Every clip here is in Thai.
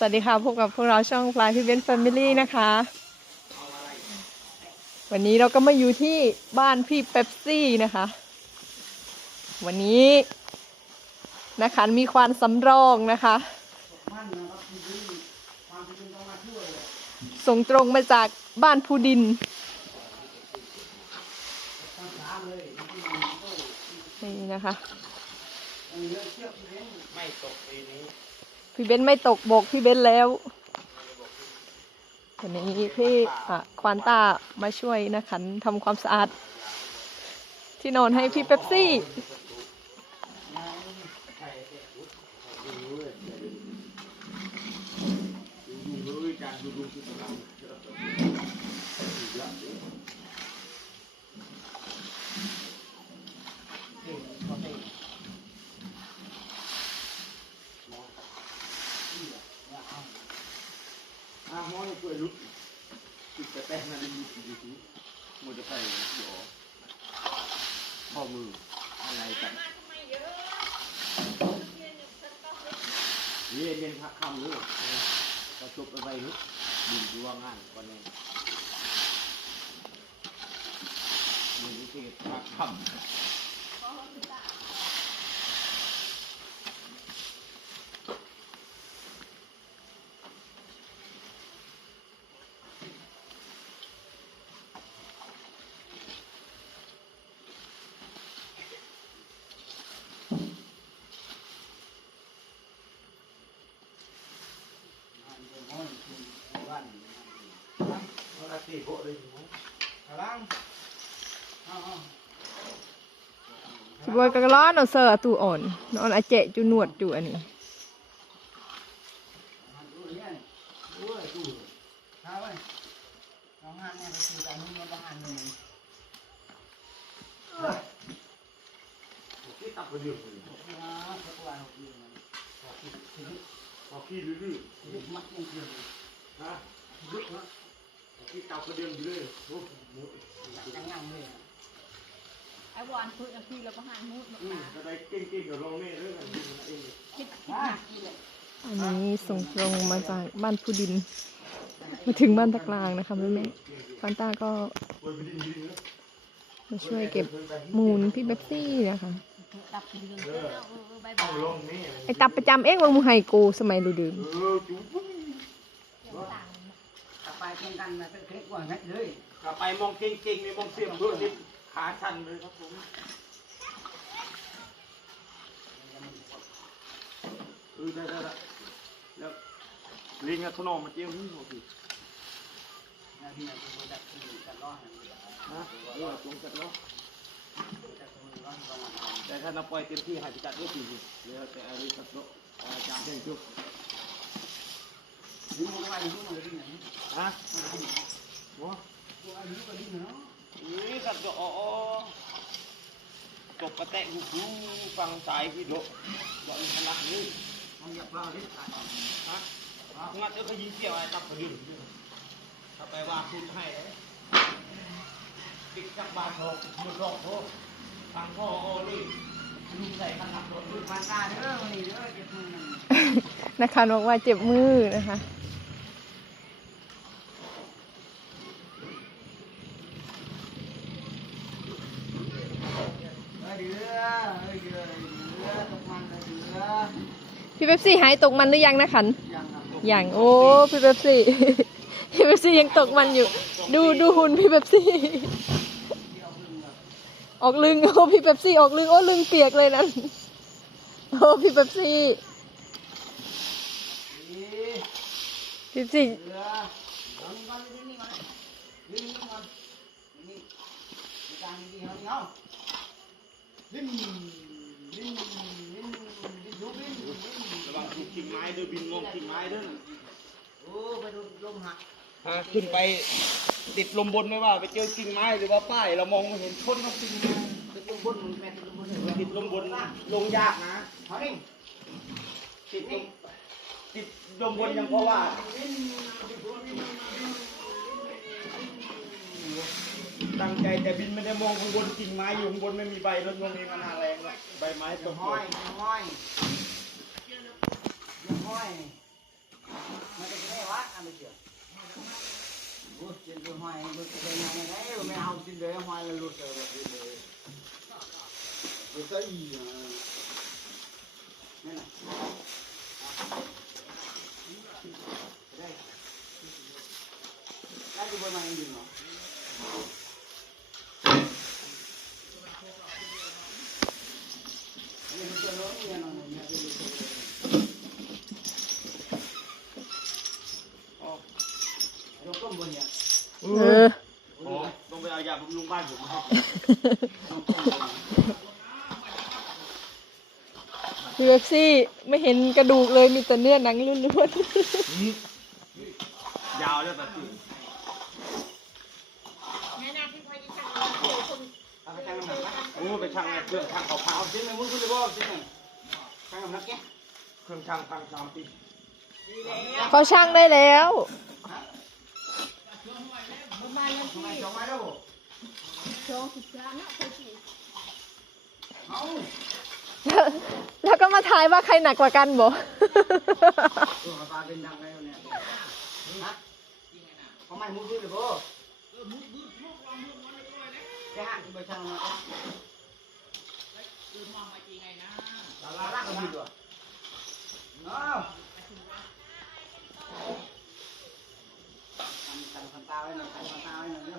สวัสดีค่ะพบกับพวกเราช่องฟลายพี่เบนแฟมิลี่นะคะ วันนี้เราก็มาอยู่ที่บ้านพี่เป๊ปซี่นะคะ วันนี้นะคะมีควานสำรองนะคะ ส่งตรงมาจากบ้านภูดินนี่นะคะไม่ตกปีนี้ พี่เบ้นไม่ตกบกพี่เบ้นแล้ววันนี้พี่อะควานต้ามาช่วยนะขันทำความสะอาด ที่นอนให้พี่เป๊ปซี่ดูดูจานดูดูที่ เพื่อลุกติดแต่แตนั่นดีดีดีมันจะไปที่อ๋อข้อมืออะไรกันเรียนเรียนพักคำหรือประชุบอะไรหรือดินดวงงานก่อนเองมันพิเศษพักคำ สิบอยกระล้อนเอาเซอร์ตูอ่อนนอนอาเจะจูหนวดจูอันนี้ที่ตับกระเดื่องเลยพอขี้ลื้อมัดยังเดือดฮะลึกนะ ที่ตับกระเดื่องอยู่เลยโอ้โหไอ้วานคุยกับพี่แล้วก็หันมุดมาอืมก็ได้เก่งๆกับลองนี่เรื่องอะไรนี่เองคิดคิดหนักอีเลยอันนี้ส่งตรงมาจากบ้านภูดิน มาถึงบ้านตะกลางนะคะแม่แม่ควานต้าก็มาช่วยเก็บมูลพี่เป๊ปซี่นะคะดับเรื่องเออเออใบเอาบาลงนี่ไอตับประจำเองว่ามูไฮโกสมัยดูดื่ม เออจุ๊บต่าง ไปเป็นกันมาเป็นคลิปว่างั้นเลยกลับไปมองเก่งๆในมองเสียบเพื่อนนี่ขาสั่นเลยครับผมเออได้ได้แล้วลิงกับขนมมาเจียวนี่โอเคนาทีนั้นกูจะขี่กันรอดนะเออตรงกันเนาะจะตัวร้อนร้อนแต่ถ้าเราปล่อยเต็มที่ให้ไปจัดด้วยสิเดี๋ยวแต่อะไรสักโต๊ะอาจารย์เพ่งจุ๊บ ดูมันว่าดูมันดีไหน ฮะวะดูอายุก็ดีเนาะนี่สัตว์ก็อ๋อจบกระแตะหูหูฟังสายพี่โดบอกมันขนาดนี้มันอยากว่าที่ขาดฮะงัดแล้วก็ยิงเกี่ยวอะไรตับกระดิ่งถ้าไปว่าคุณให้เลยติดจับบาทโถมือรองโถฟังพ่อโอ้นี่ ลุงใส่ขนาดรถดูมันตาเด้อมันนี่เด้อจะมือนั่นนะคะบอกว่าเจ็บมือนะคะ เออเดือเออเดือเดือตกมันเดือพี่เป๊ปซี่หายตกมันหรือยังนะขัน ยังครับอย่างโอ้พี่เป๊ปซี่ พี่เป๊ปซี่ยังตกมันอยู่ ดูดูหุ่นพี่เป๊ปซี่ ออกลึง โอ้พี่เป๊ปซี่ออกลึง โอ้ลึงเปียกเลยนั่น โอ้พี่เป๊ปซี่นี่พี่เป๊ปซี่เดือเอานี่ก่อนนี่ก่อนนี่นี่ก่อนนี่นี่การนี่เอานี่เอาดิ้นดิ้นดิ้นดิ้นดูดิ้นระวังถูกกิ่งไม้เด้อบินมองกิ่งไม้เด้อโอ้ไปดูลมหัก ฮะขึ้นไปติดลมบนไม่ว่า ไปเจอกิ่งไม้หรือว่าป้าย เรามองไม่เห็นคนเขากิ่งไม้ติดลมบนมันแม่ติดลมบนเหรอติดลมบนลงยากนะเฮ้ยติดลมติดลมบนยังเพราะว่าตั้งใจแต่บินไม่ได้มองข้างบนกิ่งไม้อยู่ข้างบนไม่มีใบรถลงเองมันหาแรงอะใบไม้ตกห้อยห้อยห้อยไม่เชื่อโอ้ยจินตัวหอยมันจะเป็นยังไงไม่เอาจินเลยหอยมันหลุดเลยแบบนี้เลยหลุดซะอีกอะนี่นะได้ได้ดูบนมาอี กเนาะ เออ อ๋อต้องไปเอายา บำรุงบ้านผมมาให้พีเอฟซี่ไม่เห็นกระดูกเลยมีแต่เนื้อหนังล้วนยาวแล้วแบบนี้แม่นาที่พอจะสั่งเดี๋ยวคนโอ้ไปช่างไงเครื่องช่างเขาพังเอาชิ้นหนึ่งมึงคุณจะบอกชิ้นหนึ่งช่างกับนักแกเครื่องช่างพังสามปีๆเขาช่างได้แล้ว ประมาณนั้นทำไมที่ สองไม้แล้วบ่ สองสิบสามนะเคยกินเอาแล้วก็มาทายว่าใครหนักกว่ากันบ่ตัวปลาเป็นดังไงเนี่ยฮะทำไมมุดด้วยเลยบ่แกฮะไปช่างมาลาลาลากกันดีกว่าอ้าวทำทำตาไว้หน่อยทำตาไว้หน่อยเด้อ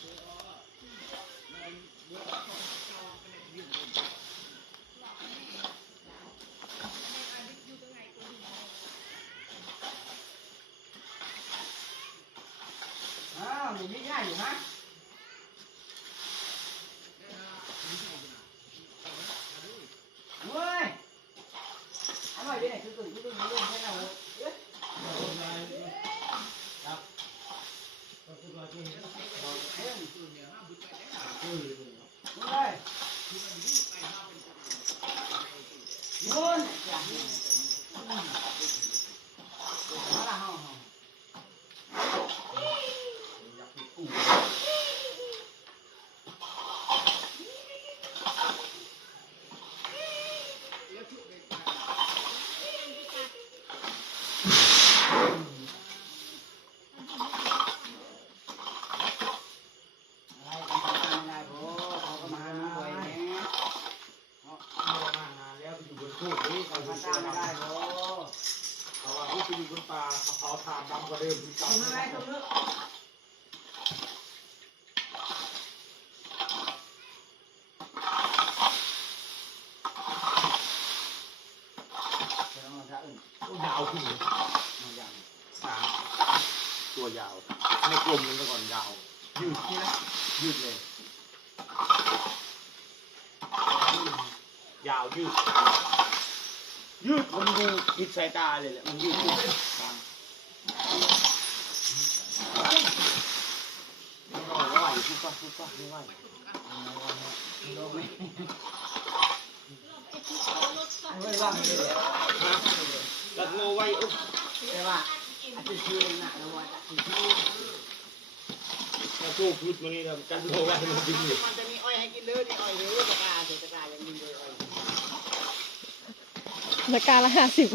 เขาเผาถ่านดำกว่าเดิมที่เก่าทำอะไรตรงนี้เดี๋ยวเราจะอื่นยาวขึ้นเลยมาอย่างสามตัวยาวในกลมมันก็ก่อนยาว ยืดนี่นะยืดเลย ยาวยืด ยืดมันดูผิดสายตาเลยแหละมันยืดขึ้นตามไม่ ต้องไหวทุกปะทุกปะไม่ไหวโดนไหมไม่ว่างเลยตัดโง่ไว้อุ๊บแต่ว่าอาจจะชื่อเลยนะเราว่าจะชื่อถ้าสู้พืชมันนี่นะกันโง่ไว้มันดิ้นอยู่มันจะมีอ้อยให้กินเลยนี่อ้อยเลยตะกาตะกายังมีเลยอ้อยราคาละห้าสิบ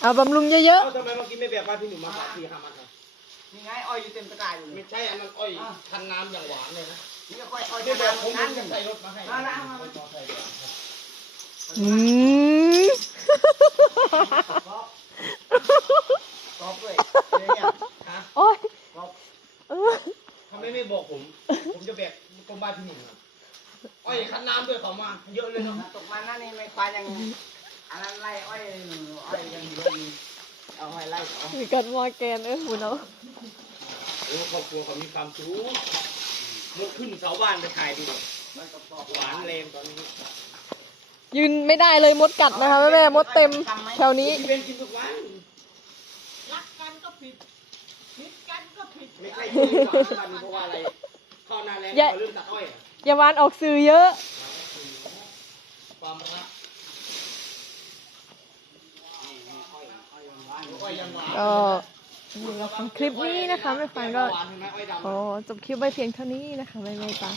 เอาบำรุงเยอะเอ้าทำไมเมื่อกี้ไม่แบบว่าพี่หนุ่มมาขายทีห้ามันอะ นี่ไงอ้อยอยู่เต็มตะกาอยู่ไม่นี่ใช่อันนั้นอ้อยคันน้ำอย่างหวานเลยนะนี่ก็อ้อยอ้อยไม่จะแบบผมนั่นจะใส่รถมาให้เอาละเอามาๆอืมกอบด้วยเนี่ยฮะโอ้ยกอบเออทำไมไม่บอกผม ผมจะแบกตรงบ้านพี่หนุ่มอะอ้อยคันน้ำด้วยเขามาเยอะเลยเนาะตกมันนั่นนี่ไม่ควายยังอันนั้นไล่อ้อยอ้อยยังเยอะอยู่ เอาอ้อยไล่เขามีกันมอร์แกนเออคุณเอาโอ้ครอบครัวเขามีความสุขมุดขึ้นเสาบ้านไปถ่ายดูมันก็ปอกหวานเลมตอนนี้ยืนไม่ได้เลยมดกัดนะคะแม่แม่มดเต็มแถวนี้ที่เป็นกินทุกวันรักกันก็ผิดผิดกันก็ผิดไม่ใช่ที่หวานทุกวันเพราะว่าอะไรเข้าหน้าแรงเขาเริ่มตัดอ้อยอะอย่าวานออกสื่อเยอะความรัก อ้อยยังหวาน ก็นี่เรคลิปนี้นะคะไม่ฟังก็หวานเห็นไหมอ้อยดำขอจบคลิปไว้เพียงเท่านี้นะคะไม่ไม่ปา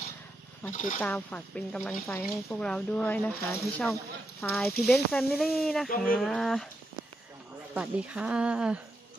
ฝากติดตามฝากเป็นกำลังใจให้พวกเราด้วยนะคะ ที่ช่องพายพีเบนแฟมิลี่นะคะ สวัสดีค่ะ